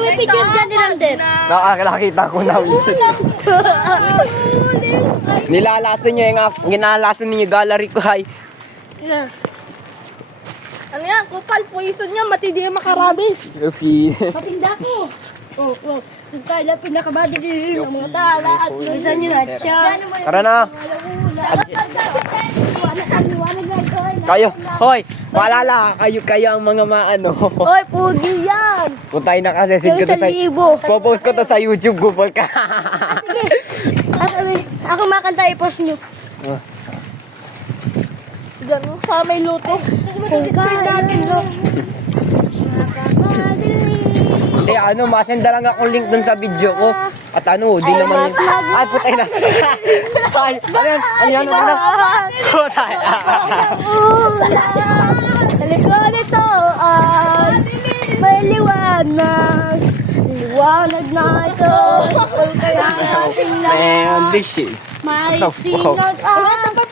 may picture dyan ni Rander. Nakakita ko na ulit. Nilalason niyo yung ginalason niyo gallery ko ay. Ano yan? Kupal, puwiso niya, matindi yung makarabis. Luffy. Mapinda ko. Oo. Kaya pinakabadi din ng mga tala at minsan yun at siya. Tara na. Kayo, hoy, paalala, kayo ang mga maano. Hoy, pugi yan. Kung tayo nakasesin ko to sa... Popost ko to sa YouTube, Google ka. Sige. Ako makanta, i-post nyo. Ganun sa may luto. Kung natin, no? Hindi, masenda lang akong link dun sa video ko. At di naman... Ay, putay na. Ay, ano yan? Putay na. Talikod ito ay may liwanag. Liwanag na ito. Kaya natin na. Man, this is... May sinag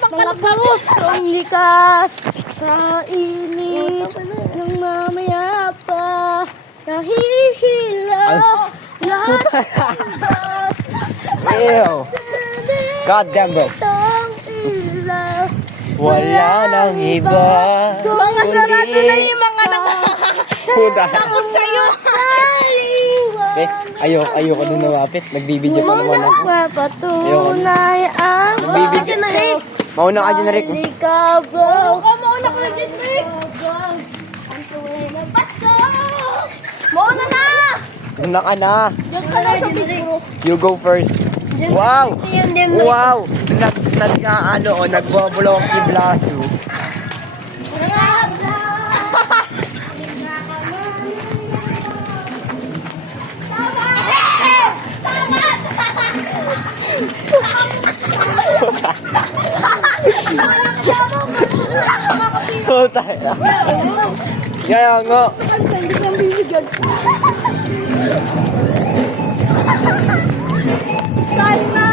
mga pusong likas sa init ng mamaya pa. Nahihilaw lahat. Ew. God damn it. Wala nang iba. Mga sarado na yung mga Takot sa'yo. Ayoko dun nawapit. Nagbibideo pa naman ako. Patunay ang Nagbibideo. Mauna ka dyan, Rick. Mauna ka na dyan, Rick. Mauna na! Una ka na. Diyan ka na sa video. You go first. Wow! Wow! Nagbobulong si Blasu. Tayo. Kaya nga. Sana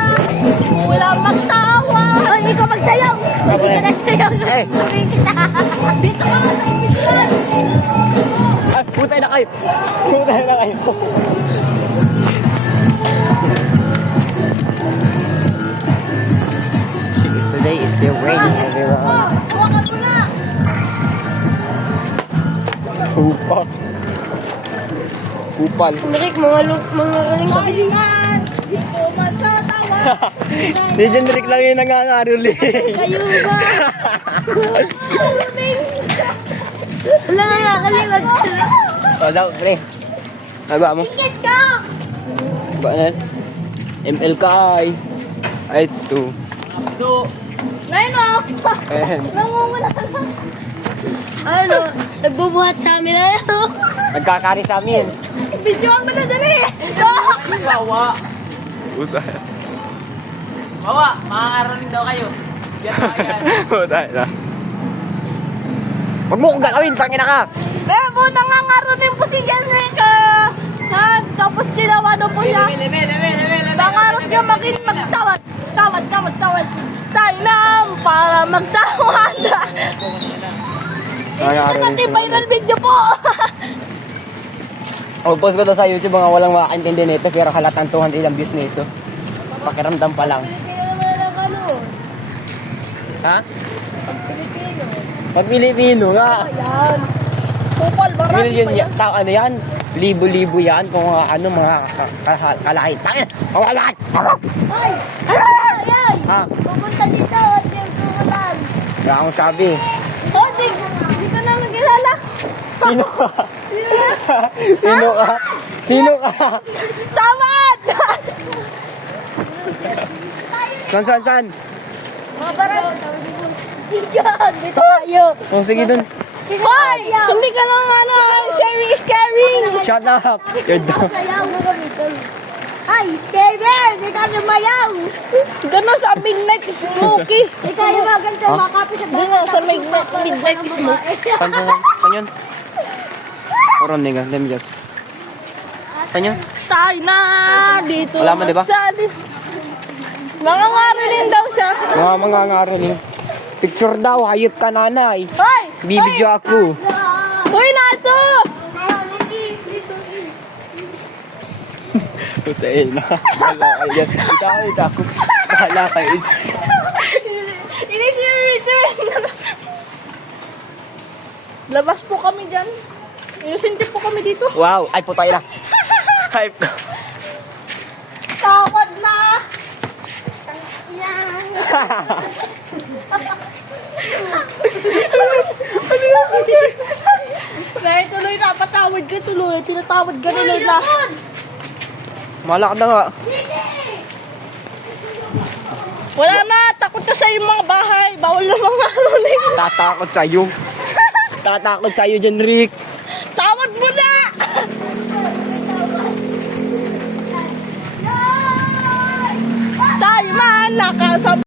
wala magtawa. Ay, ikaw magsayaw. Hindi ka nagsayaw. Dito ka nga sa imbitahan. Ay, putay na kayo. Putay na kayo. Today is still raining everywhere. Hawakan mo na. Upal. Upal. Rick, mga galing ka. Kailangan. Dito man sa tawa. Di dyan Rick lang yung nangangaruling. Kayo ba? Wala nga nakaliwag sila. Daw, pre. Aba mo. Tikit ka! Ba na? ML ka ay. Ay, 2. Ngayon o! Friends. Nangungula ka na. Ano? Nagbubuhat sa amin na ito. Nagkakari sa amin. Video ang madadali! Wawa. Putay. Wawa, makakaroon daw kayo. Yan na yan. Putay na. Huwag mo kong galawin, tangina ka. Pero po nangangaronin po si Janrica. Tapos ginawa doon po siya. Nangarap niya magtawad. Tawad. Tayo lang para magtawad. Hindi naman yung viral video po. Post ko to sa YouTube, mga walang makakaintindi nito, pero halatang 200 ilang views nito. Pakiramdam pa lang. Ha? Pag Pilipino nga. Ayan. Kupal, marami Million pa yan. ano yan? Libo-libo yan kung mga kalahit. Tangina! Kawalan! Ay! Ayan! Ha? Pupunta dito at yung tumulan. Wala akong sabi. Oh, di ka na magkilala. Sino ka? Sino ka? Sino ka? Tawad! San? Mga barat. Yan, dito tayo. Oh, sige dun. Hoy! Hindi ka lang sharing is caring. Shut up! You're dumb. Ay, Kevin! Hindi ka lumayaw! Gano'n sa midnight smoky. Ikaw yung mga ganito, makapit sa gano'n sa midnight smoky. Saan yun? Oron nigga, let me just. Saan yun? Tayo na dito. Wala man, di ba? Mga ngarilin daw siya. Mga ngariling. Picture daw, hayop ka nanay. Hoy! Bibidyo ako. Hoy, nato! Putay na. Bahala kayo. Dito ako. Bahala kayo. Labas po kami dyan. Inusinti po kami dito. Wow. Ay, putay na. Hype ko. Tawad na! Yan! Dahil tuloy na, patawad ka tuloy. Pinatawad ka tuloy na. Malakad na nga. Wala na, takot na sa yung mga bahay. Bawal na mga ruling. Tatakot sa'yo. Tatakot sa'yo dyan, Rick. Tawad mo na! Tayo man, nakasama.